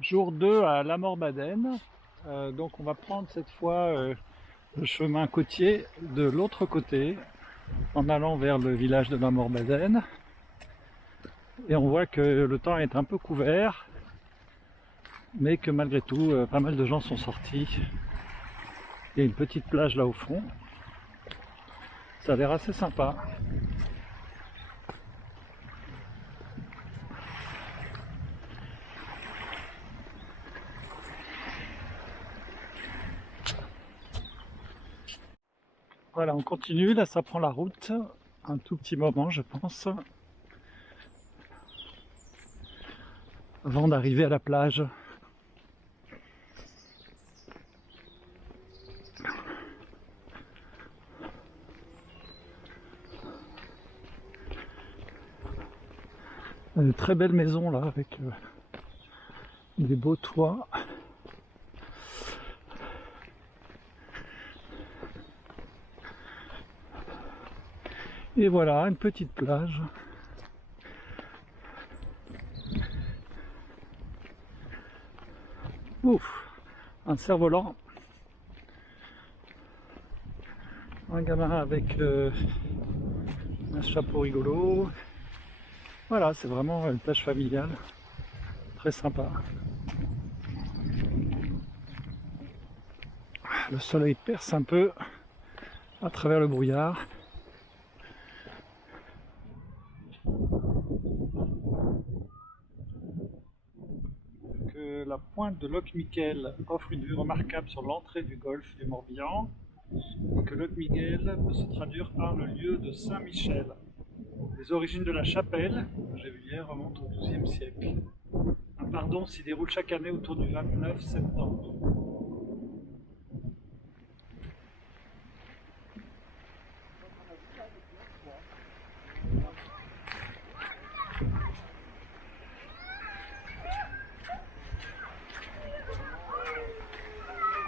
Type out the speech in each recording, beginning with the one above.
Jour 2 à Lamorbaden. Donc on va prendre cette fois le chemin côtier de l'autre côté en allant vers le village de Lamorbaden. Et on voit que le temps est un peu couvert, mais que malgré tout pas mal de gens sont sortis. Il y a une petite plage là au fond. Ça a l'air assez sympa. Voilà, on continue, là ça prend la route un tout petit moment je pense, avant d'arriver à la plage. Une très belle maison là avec des beaux toits. Et voilà, une petite plage. Ouf, un cerf-volant. Un gamin avec un chapeau rigolo. Voilà, c'est vraiment une plage familiale. Très sympa. Le soleil perce un peu à travers le brouillard. Que la pointe de Loch Miquel offre une vue remarquable sur l'entrée du golfe du Morbihan, et que Loch Miquel peut se traduire par le lieu de Saint-Michel. Les origines de la chapelle, que j'ai vu hier, remontent au XIIe siècle. Un pardon s'y déroule chaque année autour du 29 septembre.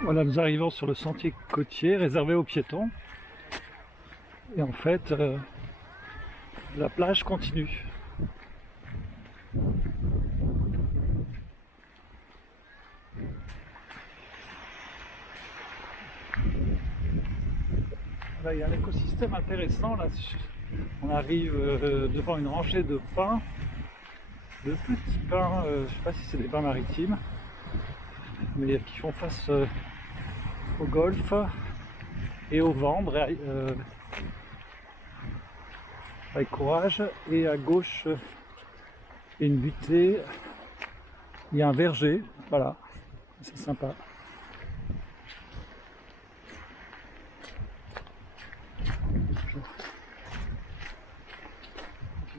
Voilà, nous arrivons sur le sentier côtier réservé aux piétons. Et en fait, la plage continue. Là, il y a un écosystème intéressant. Là, on arrive devant une rangée de pins, de petits pins, je ne sais pas si c'est des pins maritimes, mais qui font face au golfe et au vent avec courage. Et à gauche, une butée, il y a un verger, voilà, c'est sympa.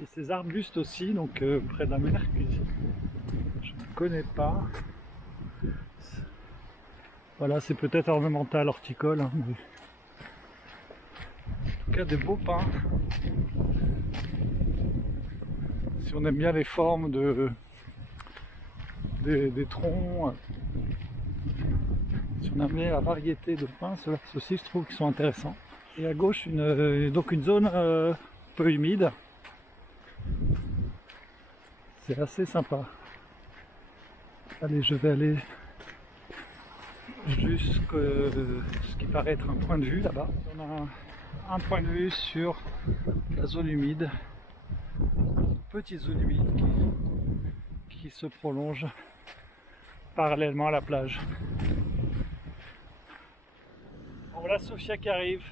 Et ces arbustes aussi, donc près de la mer, que je ne connais pas. Voilà, c'est peut-être ornemental, horticole, hein, mais en tout cas des beaux pins. Si on aime bien les formes des troncs, si on aime bien la variété de pins, ceux-ci je trouve qu'ils sont intéressants. Et à gauche, donc une zone peu humide. C'est assez sympa. Allez, je vais aller jusqu'à ce qui paraît être un point de vue là-bas. On a un point de vue sur la zone humide, petite zone humide qui se prolonge parallèlement à la plage. Bon, voilà Sophia qui arrive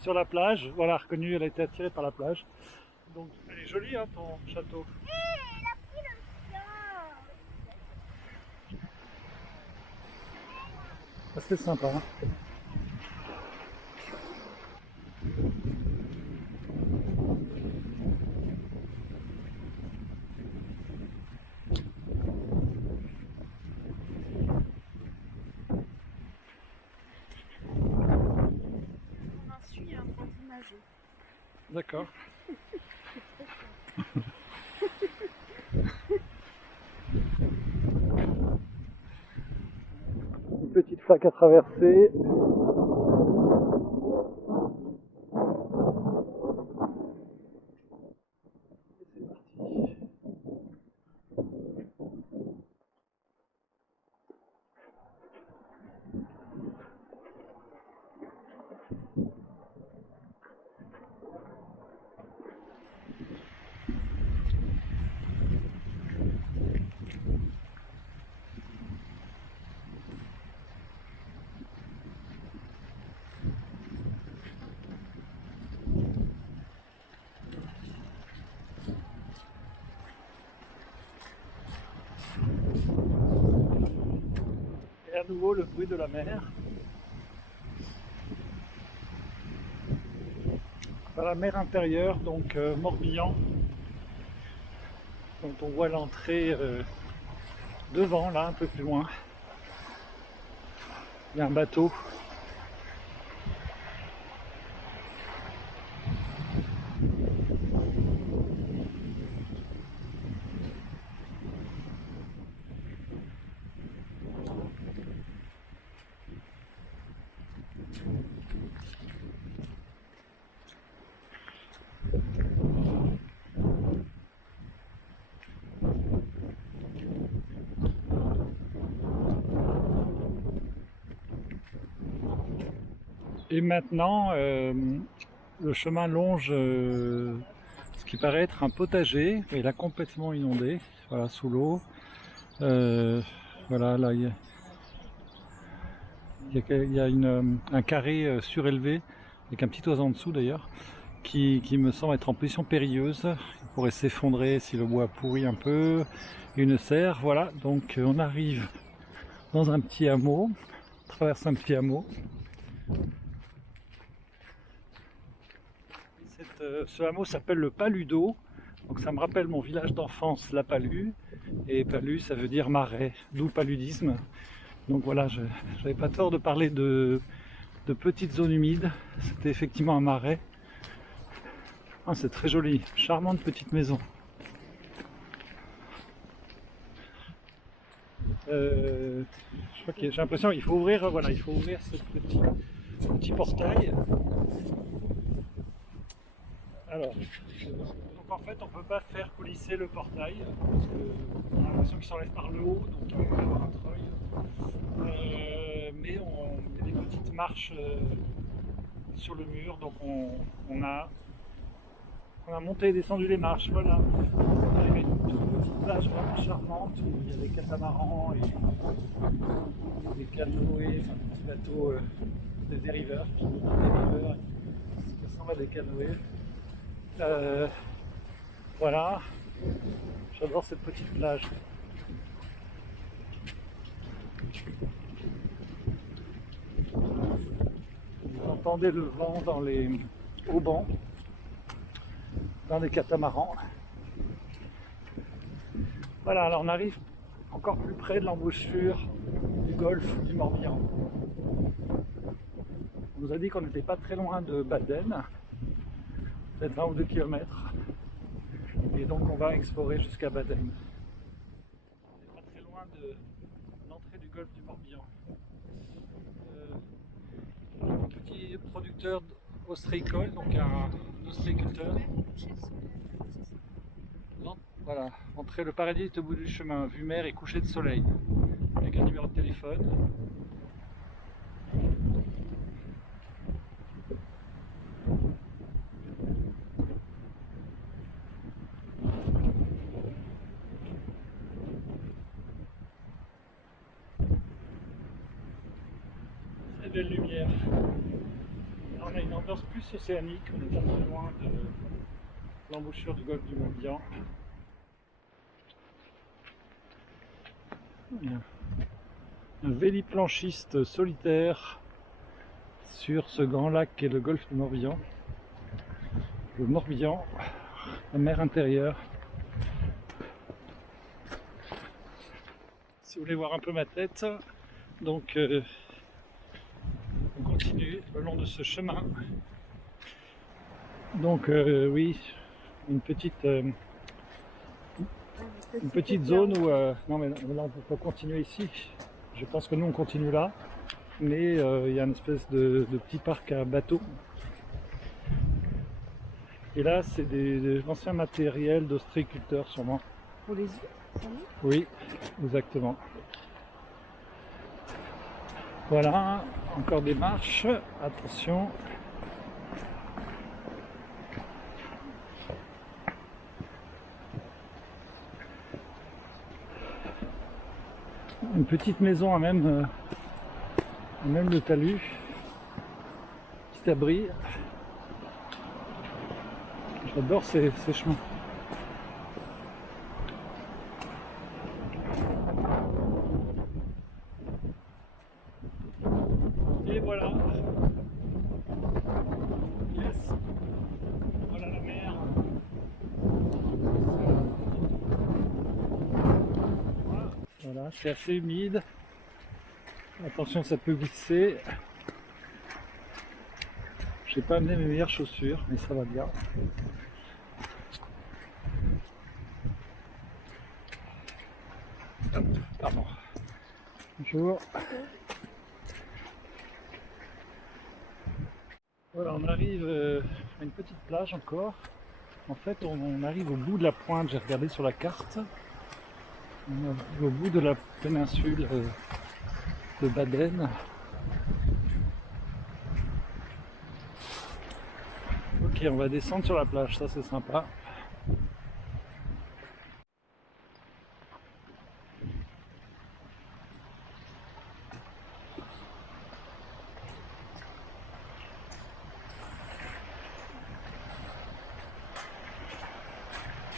sur la plage. Voilà, reconnue, elle a été attirée par la plage. Donc, elle est jolie, hein, ton château. C'est sympa. Hein. On en suit un point imagé. D'accord. Une petite flaque à traverser. à nouveau le bruit de la mer. La mer intérieure, donc Morbihan, dont on voit l'entrée devant, là, un peu plus loin. Il y a un bateau. Et maintenant, le chemin longe ce qui paraît être un potager, mais il a complètement inondé, voilà, sous l'eau. Voilà, là il y a un carré surélevé, avec un petit oiseau en dessous d'ailleurs, qui me semble être en position périlleuse. Il pourrait s'effondrer si le bois pourrit un peu. Une serre, voilà, donc on arrive dans un petit hameau, on traverse un petit hameau. Ce hameau s'appelle le Paludo, donc ça me rappelle mon village d'enfance, la Palue, et Palue ça veut dire marais, d'où paludisme. Donc voilà, j'avais pas tort de parler de petites zones humides, c'était effectivement un marais. Ah, c'est très joli, charmante petite maison. Je crois que j'ai l'impression qu'il faut ouvrir, voilà, il faut ouvrir ce petit portail. Alors, donc en fait on ne peut pas faire coulisser le portail parce qu'on a l'impression qu'il s'enlève par le haut, donc il va y avoir un treuil. Mais il y a des petites marches sur le mur, donc on a monté et descendu les marches, voilà. On arrive à une toute petite plage vraiment charmante où il y a des catamarans et des canoës, enfin des petits bateaux, des dériveurs, qui ressemblent à des canoës. Voilà, j'adore cette petite plage. Vous entendez le vent dans les haubans, dans les catamarans. Voilà, alors on arrive encore plus près de l'embouchure du golfe du Morbihan. On nous a dit qu'on n'était pas très loin de Baden, peut-être 1 ou 2 kilomètres, et donc on va explorer jusqu'à Baden. On n'est pas très loin de l'entrée du golfe du Morbihan. Un petit producteur ostréicole, donc un ostréiculteur. Voilà, entrer le paradis est au bout du chemin, vue mer et coucher de soleil, avec un numéro de téléphone. Très belle lumière. Là, on a une ambiance plus océanique, on est pas très loin de l'embouchure du golfe du Morbihan. Un véliplanchiste solitaire sur ce grand lac qu'est le golfe du Morbihan. Le Morbihan, la mer intérieure. Si vous voulez voir un peu ma tête, donc on continue le long de ce chemin. Donc oui, une petite zone où non mais là on peut pas continuer ici. Je pense que nous on continue là, mais il y a une espèce de petit parc à bateaux. Et là c'est des anciens matériels d'ostréiculteurs sûrement. Pour les yeux, oui, exactement. Voilà, encore des marches, attention. Une petite maison à même le talus, petit abri. J'adore ces chemins. Voilà, c'est assez humide. Attention, ça peut glisser. J'ai pas amené mes meilleures chaussures, mais ça va bien. Pardon. Bonjour. Voilà, on arrive à une petite plage encore. En fait, on arrive au bout de la pointe. J'ai regardé sur la carte. On arrive au bout de la péninsule de Baden. Ok, on va descendre sur la plage, ça c'est sympa.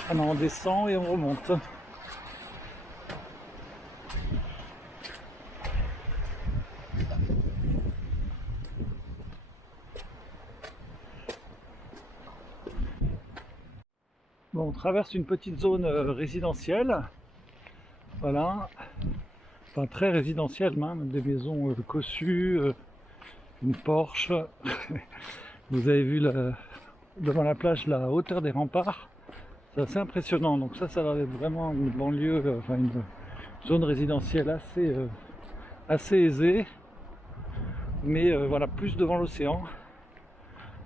Ah non, on descend et on remonte. Bon, on traverse une petite zone résidentielle. Voilà. Enfin, très résidentielle même, des maisons cossues, une Porsche. Vous avez vu devant la plage la hauteur des remparts. C'est assez impressionnant. Donc ça va être vraiment une banlieue, enfin une zone résidentielle assez aisée. Mais voilà, plus devant l'océan.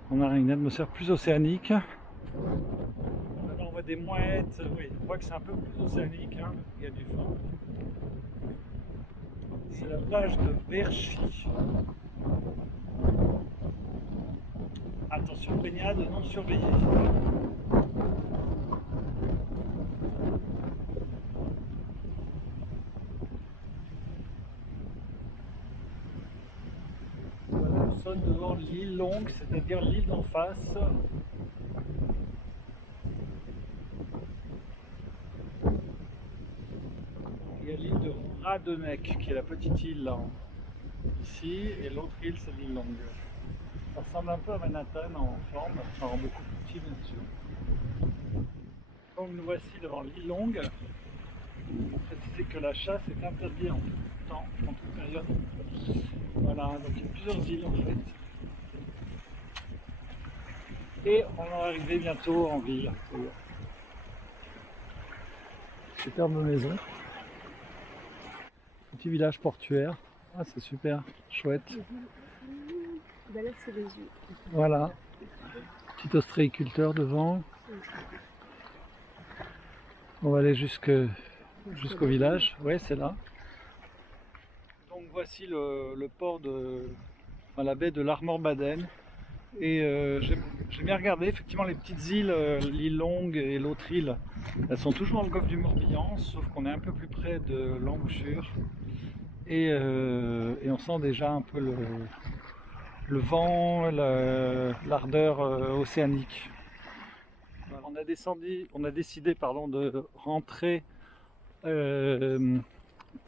On a une atmosphère plus océanique. Là, on voit des mouettes. Oui, on voit que c'est un peu plus océanique. Hein. Il y a du vent. C'est la plage de Berchy. Attention, baignade non surveillée. Voilà, nous sommes devant l'île Longue, c'est-à-dire l'île d'en face. Il y a l'île de Radeneck, qui est la petite île là, ici, et l'autre île c'est l'île Longue. Ça ressemble un peu à Manhattan en forme, enfin en beaucoup plus petit bien sûr. Donc nous voici devant l'île Longue. Pour préciser que la chasse est interdite en tout temps, en toute période. Voilà, donc il y a plusieurs îles en fait. Et on va arriver bientôt en ville. Superbe maison. Petit village portuaire. Ah, c'est super, chouette. Ben là, c'est les yeux. Voilà. Petit ostréiculteur devant. On va aller jusqu'au village. Ouais, c'est là. Donc voici le port enfin, la baie de l'Armor-Baden. Et j'ai bien regardé, effectivement les petites îles, l'île Longue et l'autre île, elles sont toujours dans le golfe du Morbihan, sauf qu'on est un peu plus près de l'embouchure. Et on sent déjà un peu le vent, l'ardeur océanique. On a décidé de rentrer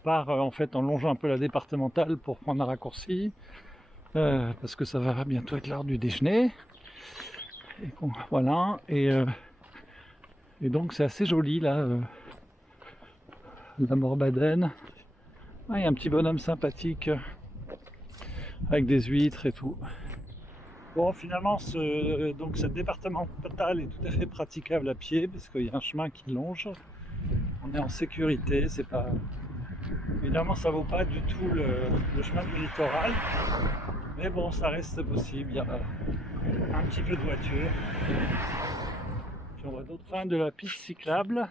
en fait en longeant un peu la départementale pour prendre un raccourci. Parce que ça va bientôt être l'heure du déjeuner. Et voilà. Et donc c'est assez joli là. La Morbaden. Ah, il y a un petit bonhomme sympathique avec des huîtres et tout. Bon, finalement, cette départementale est tout à fait praticable à pied parce qu'il y a un chemin qui longe. On est en sécurité. C'est pas évidemment, ça vaut pas du tout le chemin du littoral. Mais bon, ça reste possible, il y a un petit peu de voiture. Puis on voit d'autres fins de la piste cyclable.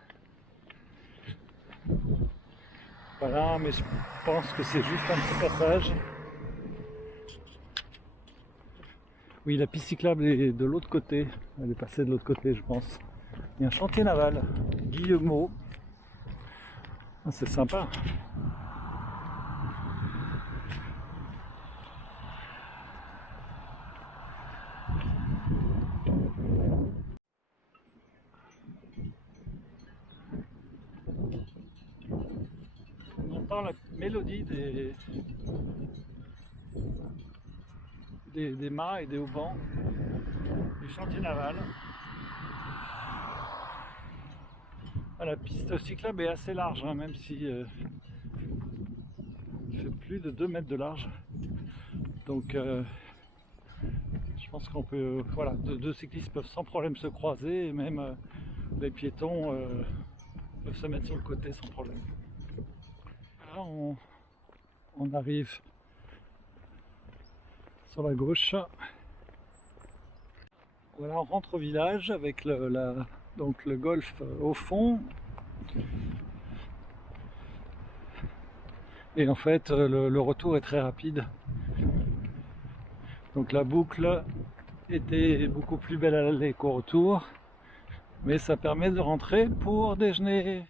Voilà, mais je pense que c'est juste un petit passage. Oui, la piste cyclable est de l'autre côté. Elle est passée de l'autre côté, je pense. Il y a un chantier naval, Guillemot. Ah, c'est sympa. On entend la mélodie des mâts et des haubans du chantier naval. La piste cyclable est assez large, hein, même si il fait plus de 2 mètres de large. Donc je pense qu'on peut, voilà, deux cyclistes peuvent sans problème se croiser et même les piétons peuvent se mettre sur le côté sans problème. Là on arrive sur la gauche. Voilà, on rentre au village avec donc le golfe au fond. Et en fait, le retour est très rapide. Donc la boucle était beaucoup plus belle à l'aller qu'au retour. Mais ça permet de rentrer pour déjeuner.